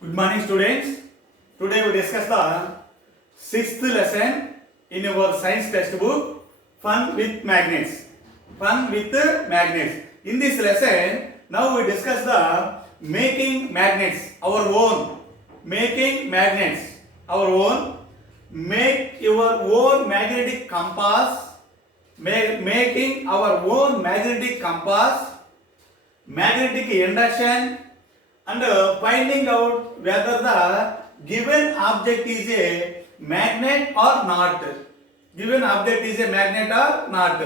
Good morning, students. Today we discuss the sixth lesson in our science textbook, Fun with Magnets. Fun with magnets. In this lesson, now we discuss the making magnets, our own. Making magnets, our own. Make your own magnetic compass. Making our own magnetic compass, magnetic induction, and finding out whether the given object is a magnet or not. Given object is a magnet or not.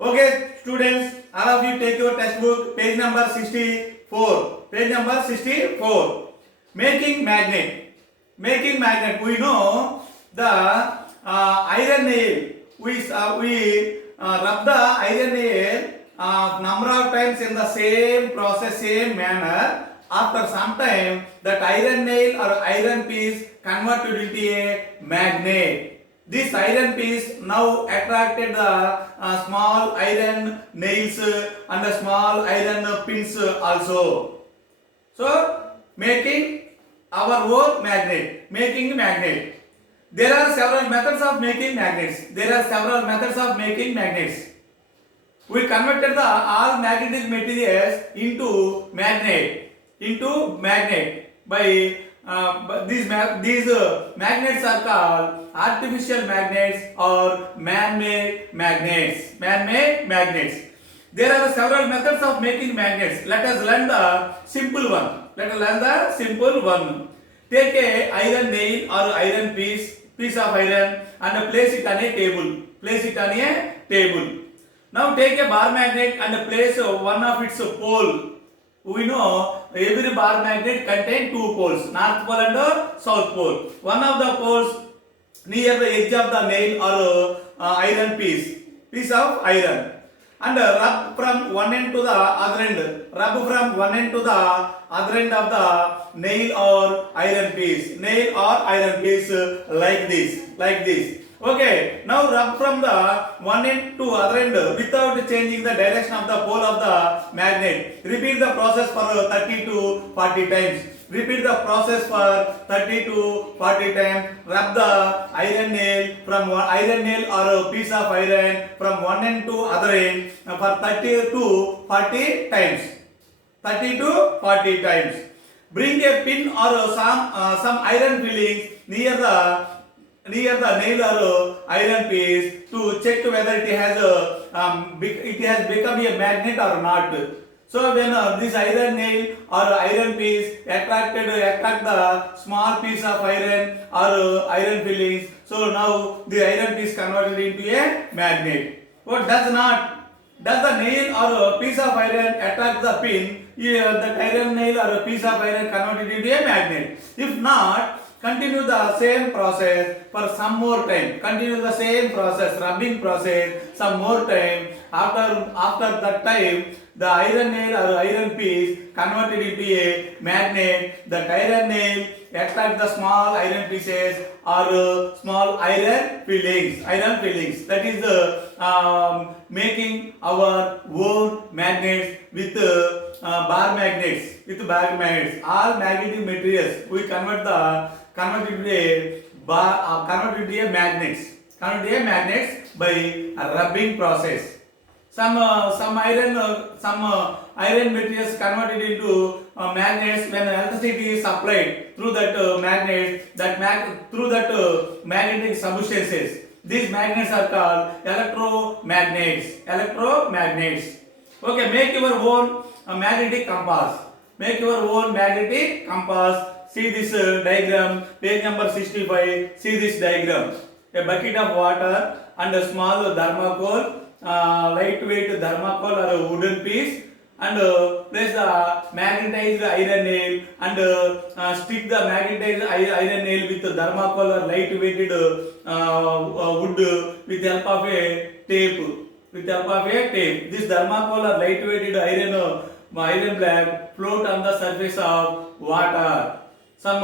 Okay, students, all of you take your textbook, page number 64. Page number 64. Making magnet. Making magnet. We know the iron nail. We rub the iron nail number of times in the same process, same manner. After some time, that iron nail or iron piece converted into a magnet. This iron piece now attracted the small iron nails and the small iron pins also. So, making our own magnet. Making magnet. There are several methods of making magnets. We converted the all magnetic materials into magnet. By these magnets are called artificial magnets or man-made magnets. There are several methods of making magnets. Let us learn the simple one. Take a iron nail or iron piece of iron and place it on a table. Now take a bar magnet and place one of its pole. We know every bar magnet contains two poles, north pole and south pole. One of the poles near the edge of the nail or iron piece of iron, and rub from one end to the other end. Rub from one end to the other end of the nail or iron piece. Like this. Okay, now rub from the one end to other end without changing the direction of the pole of the magnet. Repeat the process for 30 to 40 times. Rub the iron nail or a piece of iron from one end to other end for 30 to 40 times. Bring a pin or some iron fillings near the nail or iron piece to check whether it has become a magnet or not. So when this iron nail or iron piece attract the small piece of iron or iron fillings, so now the iron piece converted into a magnet. What does the nail or a piece of iron attract the pin? The iron nail or a piece of iron converted into a magnet. If not, continue the same process for some more time. Rubbing process some more time. After that time, the iron nail or iron piece converted into a magnet. That iron nail attract the small iron pieces or small iron fillings. That is making our own magnets with bar magnets. All magnetic materials we convert into a magnets by rubbing process. Some iron materials converted into magnets when electricity is supplied through that magnetic substances. These magnets are called electromagnets. Okay, make your own magnetic compass. See this diagram, page number 65. See this diagram. A bucket of water and a small thermocol, lightweight thermocol or a wooden piece, and place the magnetized iron nail and stick the magnetized iron nail with thermocol or lightweighted wood with help of a tape. This thermocol or lightweighted iron block float on the surface of water. Some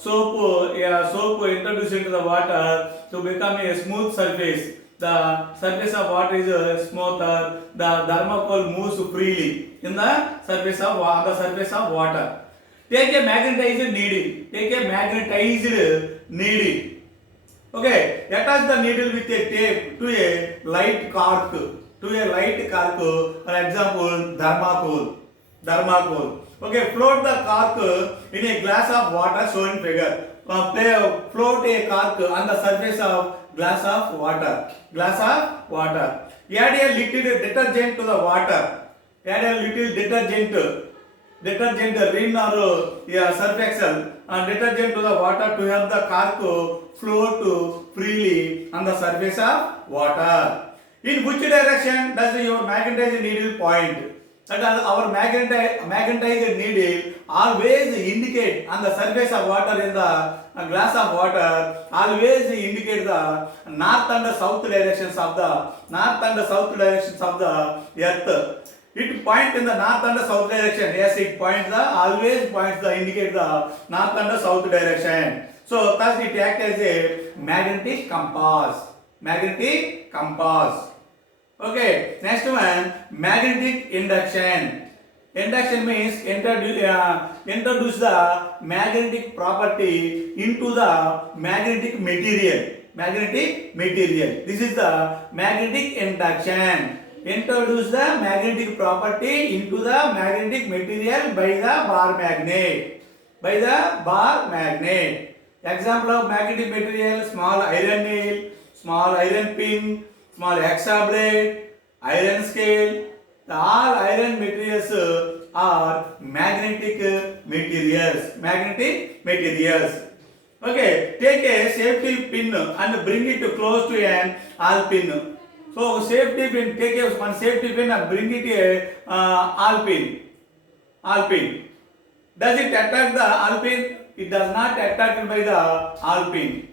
soap introduced into the water to become a smooth surface. The surface of water is smoother. The thermocol moves freely in the surface of water. Take a magnetized needle. Take a magnetized needle. Okay, attach the needle with a tape to a light cork. To a light cork, for example, thermocol. Thermocol. Okay, float the cork in a glass of water shown in figure. Float a cork on the surface of glass of water. Glass of water. Add a little detergent to the water. Add a little detergent. Detergent, rin or surf excel, detergent to the water to help the cork float freely on the surface of water. In which direction does your magnetized needle point? That is, our magnetized needle always indicate on the surface of water in the glass of water, always indicate the north and the south directions of the earth. It points in the north and the south direction. Yes, it points always points indicate the north and the south direction. So thus it acts as a magnetic compass. Magnetic compass. Okay, next one, magnetic induction. Induction means introduce the magnetic property into the magnetic material. Magnetic material. This is the magnetic induction. Introduce the magnetic property into the magnetic material by the bar magnet. By the bar magnet. Example of magnetic material: small iron nail, small iron pin, small hexa blade, iron scale. All iron materials are magnetic materials. Magnetic materials. Okay, take a safety pin and bring it close to an all pin. So safety pin, take one safety pin and bring it a all pin. All pin. Does it attack the all pin? It does not attack by the all pin.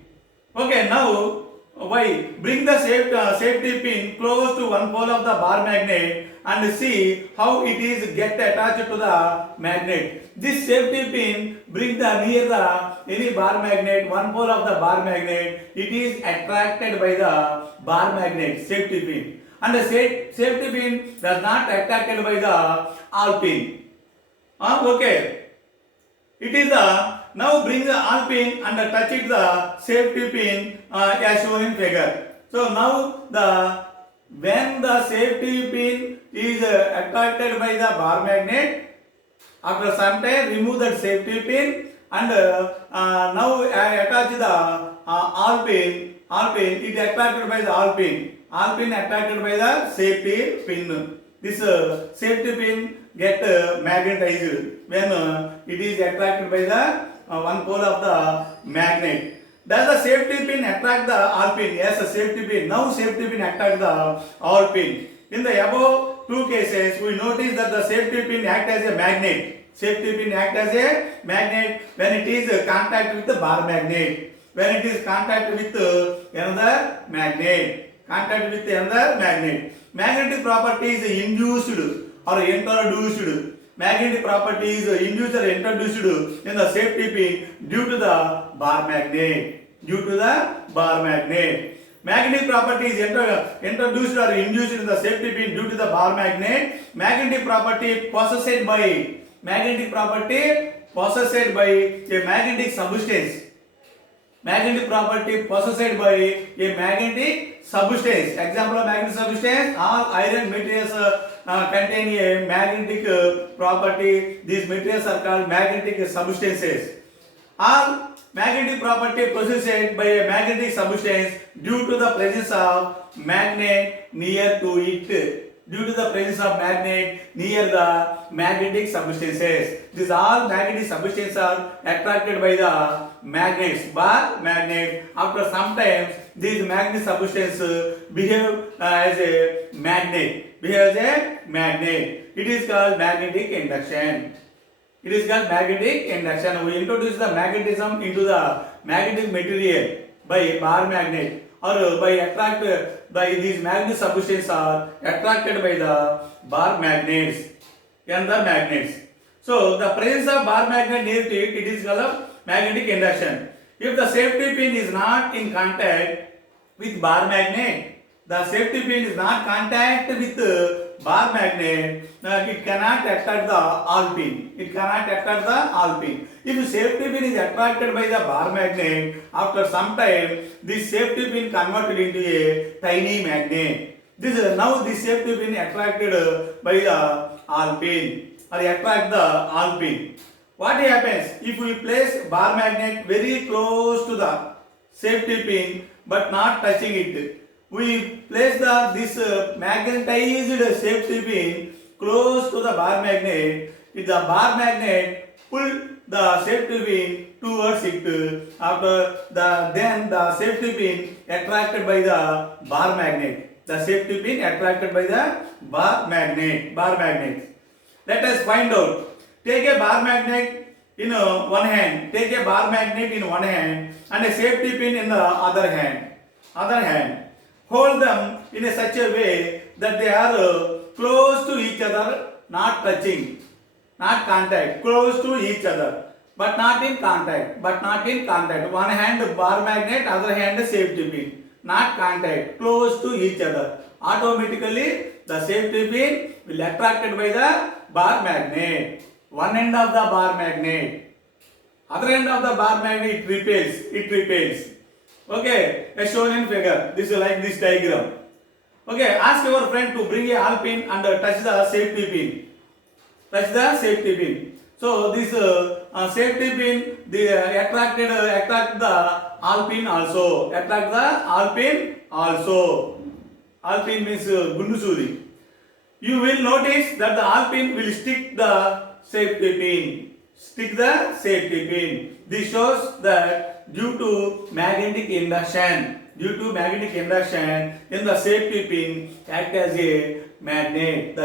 Okay, now why? Bring the safety pin close to one pole of the bar magnet and see how it is get attached to the magnet. This safety pin bring the near the any bar magnet, one pole of the bar magnet, it is attracted by the bar magnet, safety pin. And the safety pin does not attracted by the all pin. Okay. It is the now bring the all pin and touch it the safety pin as shown in figure. So now when the safety pin is attracted by the bar magnet, after some time remove that safety pin and now attach the all pin. All pin it attracted by the all pin. All pin attracted by the safety pin. This safety pin get magnetized when it is attracted by the one pole of the magnet. Does the safety pin attract the all pin? Yes, the safety pin. Now safety pin attract the all pin. In the above two cases, we notice that the safety pin act as a magnet. Safety pin act as a magnet when it is contact with the bar magnet. When it is contact with another magnet. Contact with another magnet. Magnetic property is induced or introduced. Magnetic property is induced or introduced in the safety pin due to the bar magnet. Due to the bar magnet. Magnetic property is introduced or induced in the safety pin due to the bar magnet. Magnetic property possessed by a magnetic substance. Magnetic property possessed by a magnetic substance. Example of magnetic substance: all iron materials contain a magnetic property. These materials are called magnetic substances. All magnetic property possessed by a magnetic substance due to the presence of magnet near to it. Due to the presence of magnet near the magnetic substances. These all magnetic substances are attracted by the magnets, bar magnet. After some time, these magnetic substances behave as a magnet. Behave as a magnet. It is called magnetic induction. It is called magnetic induction. We introduce the magnetism into the magnetic material by bar magnet. Or by these magnetic substances are attracted by the bar magnets and the magnets. So the presence of bar magnet near to it, it is called magnetic induction. If the safety pin is not in contact with bar magnet, the safety pin is not contact with bar magnet, it cannot attract the all pin. It cannot attract the all pin. If safety pin is attracted by the bar magnet, after some time, this safety pin converted into a tiny magnet. Now this safety pin attracted by the all pin or attract the all pin. What happens if we place bar magnet very close to the safety pin but not touching it? We place this magnetized safety pin close to the bar magnet. If the bar magnet pull the safety pin towards it, then the safety pin attracted by the bar magnet. The safety pin attracted by the bar magnet. Let us find out. Take a bar magnet in one hand. Take a bar magnet in one hand and a safety pin in the other hand. Hold them in such a way that they are close to each other, not touching, not contact. Close to each other, but not in contact. One hand bar magnet, other hand safety pin. Not contact. Close to each other. Automatically, the safety pin will attracted by the bar magnet. One end of the bar magnet, other end of the bar magnet it repels. Okay, as shown in figure. This is like this diagram. Okay, ask your friend to bring a all pin and touch the safety pin. So this safety pin, attract the all pin also. Attract the all pin also. All pin means gundu suri. You will notice that the all pin will stick the safety pin. This shows that due to magnetic induction, then the safety pin act as a magnet.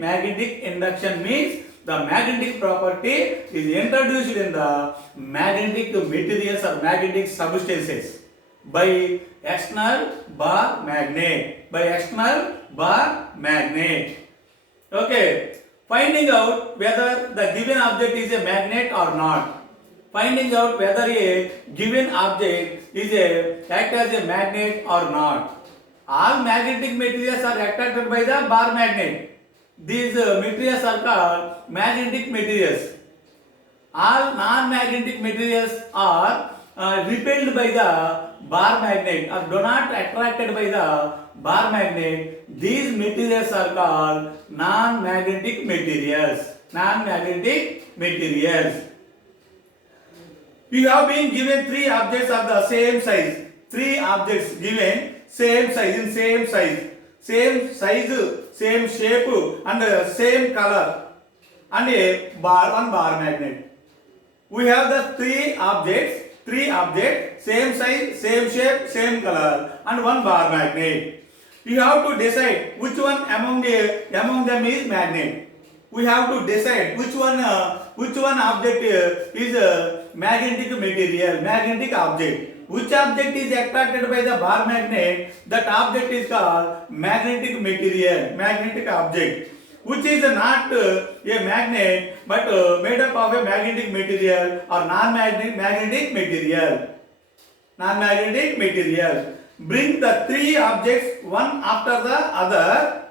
Magnetic induction means the magnetic property is introduced in the magnetic materials or magnetic substances by external bar magnet. Okay, finding out whether the given object is a magnet or not. Finding out whether a given object is act as a magnet or not. All magnetic materials are attracted by the bar magnet. These materials are called magnetic materials. All non-magnetic materials are repelled by the bar magnet or do not attracted by the bar magnet. These materials are called non-magnetic materials. You have been given three objects of the same size. Three objects given same size, same shape and same color and one bar magnet. We have the three objects, same size, same shape, same color and one bar magnet. You have to decide which one among them is magnet. We have to decide which one object is magnetic material, magnetic object. Which object is attracted by the bar magnet, that object is called magnetic material, magnetic object. Which is not a magnet but made up of a magnetic material or non-magnetic material. Bring the three objects one after the other.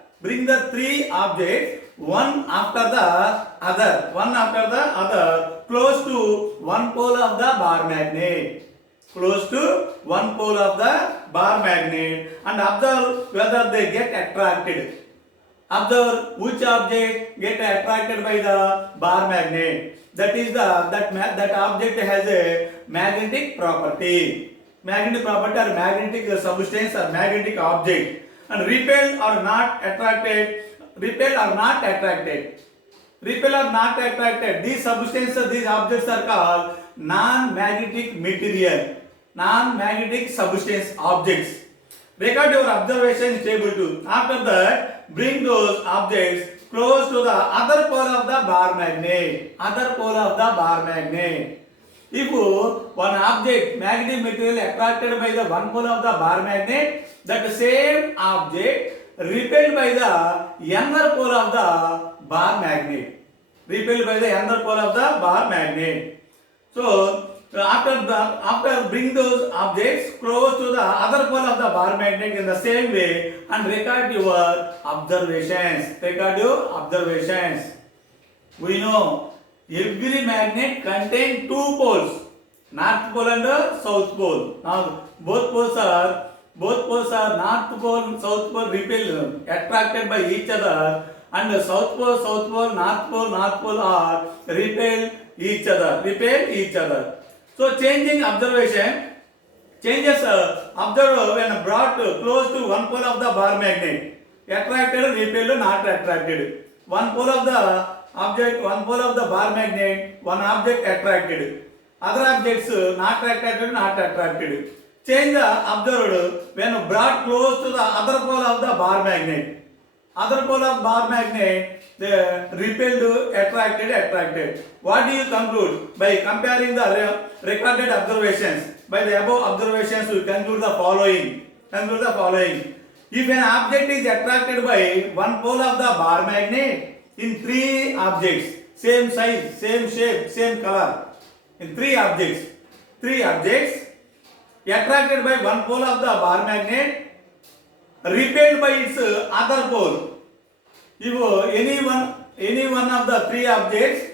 Close to one pole of the bar magnet. And observe whether they get attracted. Observe which object get attracted by the bar magnet. That object has a magnetic property. Or magnetic substance or magnetic object. And repel or not attracted. These substances, these objects are called non-magnetic material. Non-magnetic substance objects. Record your observation in table 2. After that, bring those objects close to the other pole of the bar magnet. If one object, magnetic material attracted by the one pole of the bar magnet, that same object repelled by the younger pole of the bar magnet. So, after bring those objects close to the other pole of the bar magnet in the same way and record your observations. Record your observations. We know every magnet contains two poles, north pole and south pole. Now both poles are north pole, south pole repel, attracted by each other, and the south pole, north pole are repel each other. So changing observation, changes observed when brought close to one pole of the bar magnet, attracted, repelled, not attracted. One pole of the object, one pole of the bar magnet, one object attracted. Other objects not attracted. Change the observed when brought close to the other pole of the bar magnet. Other pole of bar magnet, the repelled, attracted. What do you conclude? By comparing the recorded observations, by the above observations, we conclude the following. If an object is attracted by one pole of the bar magnet in three objects, same size, same shape, same color, in three objects, attracted by one pole of the bar magnet, repelled by its other pole. If any one of the three objects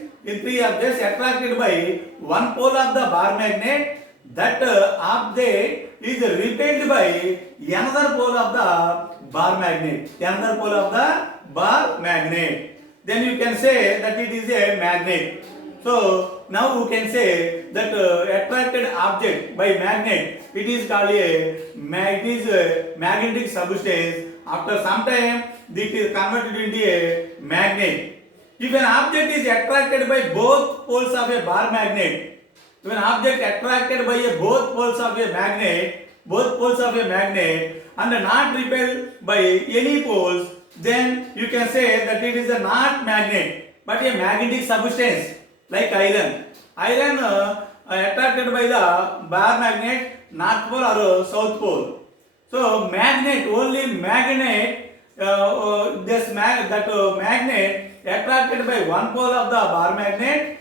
attracted by one pole of the bar magnet, that object is repelled by another pole of the bar magnet. Then you can say that it is a magnet. So now you can say that attracted object by magnet, it is called a magnetic substance. After some time, it is converted into a magnet. If an object is attracted by both poles of a bar magnet, if an object attracted by both poles of a magnet and not repelled by any poles, then you can say that it is a not magnet but a magnetic substance like iron. Attracted by the bar magnet, north pole or south pole. So magnet magnet attracted by one pole of the bar magnet,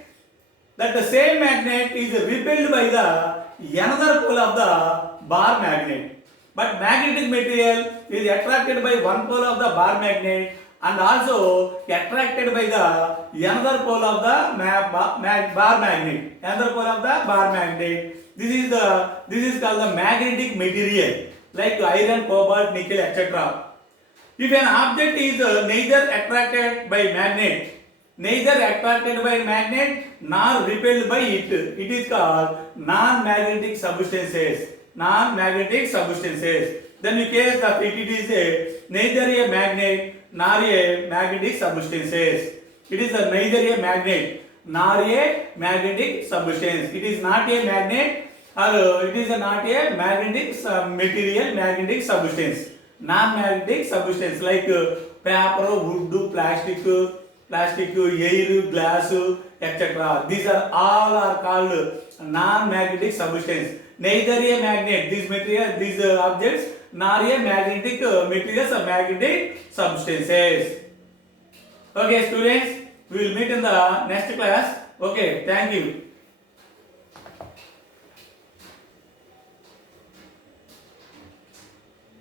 that the same magnet is repelled by the another pole of the bar magnet. But magnetic material is attracted by one pole of the bar magnet and also attracted by the another pole of the bar magnet. This is called the magnetic material like iron, cobalt, nickel, etc. If an object is neither attracted by magnet nor repelled by it, it is called non-magnetic substances. Then in case that it is neither a magnet nor a magnetic substances. It is neither a magnet nor a magnetic substance. It is not a magnet or it is not a magnetic material, magnetic substance. Non-magnetic substance like paper, wood, plastic, air, glass, etc. These are all called non-magnetic substance. Neither a magnet, these objects, nor a magnetic materials or magnetic substances. Okay, students, we will meet in the next class. Okay, thank you.